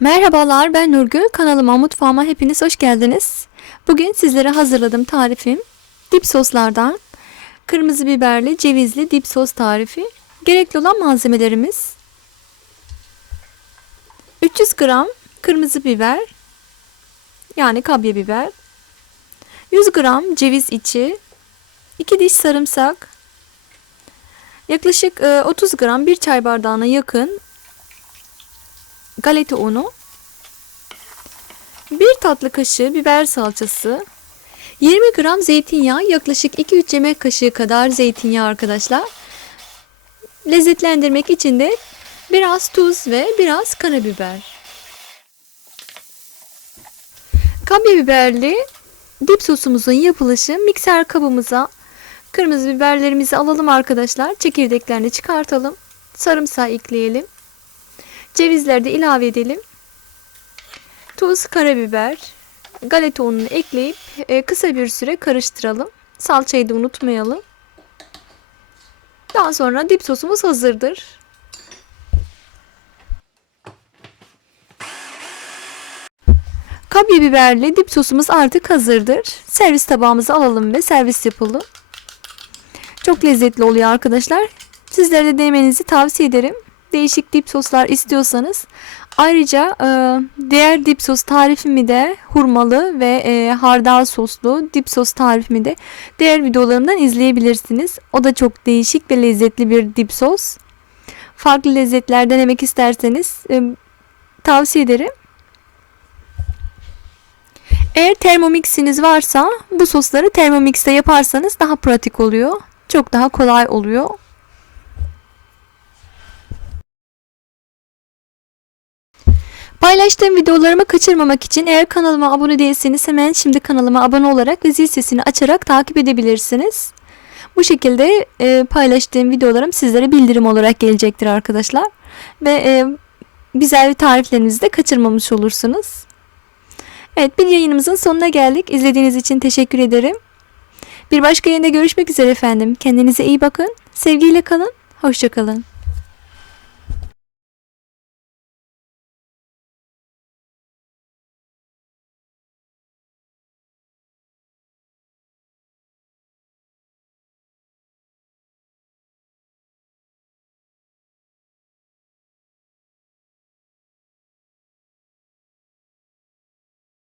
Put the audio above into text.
Merhabalar ben Nurgül. Kanalıma mutfağıma hepiniz hoş geldiniz. Bugün sizlere hazırladığım tarifim dip soslardan kırmızı biberli cevizli dip sos tarifi. Gerekli olan malzemelerimiz 300 gram kırmızı biber yani kabya biber 100 gram ceviz içi 2 diş sarımsak yaklaşık e, 30 gram bir çay bardağına yakın galeta unu, 1 tatlı kaşığı biber salçası, 20 gram zeytinyağı, yaklaşık 2-3 yemek kaşığı kadar zeytinyağı arkadaşlar. Lezzetlendirmek için de biraz tuz ve biraz karabiber. Kapya biberli dip sosumuzun yapılışı mikser kabımıza kırmızı biberlerimizi alalım arkadaşlar. Çekirdeklerini çıkartalım. Sarımsağı ekleyelim. Cevizleri de ilave edelim. Tuz, karabiber, galeta ununu ekleyip e, kısa bir süre karıştıralım. Salçayı da unutmayalım. Daha sonra dip sosumuz hazırdır. Kapya biberli dip sosumuz artık hazırdır. Servis tabağımıza alalım ve servis yapalım. Çok lezzetli oluyor arkadaşlar. Sizlere de denemenizi tavsiye ederim değişik dip soslar istiyorsanız ayrıca e, diğer dip sos tarifimi de hurmalı ve e, hardal soslu dip sos tarifimi de diğer videolarımdan izleyebilirsiniz. O da çok değişik ve lezzetli bir dip sos. Farklı lezzetler denemek isterseniz e, tavsiye ederim. Eğer Thermomix'iniz varsa bu sosları Thermomix'te yaparsanız daha pratik oluyor. Çok daha kolay oluyor. Paylaştığım videolarımı kaçırmamak için eğer kanalıma abone değilseniz hemen şimdi kanalıma abone olarak ve zil sesini açarak takip edebilirsiniz. Bu şekilde e, paylaştığım videolarım sizlere bildirim olarak gelecektir arkadaşlar. Ve e, güzel tariflerinizi de kaçırmamış olursunuz. Evet bir yayınımızın sonuna geldik. İzlediğiniz için teşekkür ederim. Bir başka yayında görüşmek üzere efendim. Kendinize iyi bakın. Sevgiyle kalın. Hoşçakalın.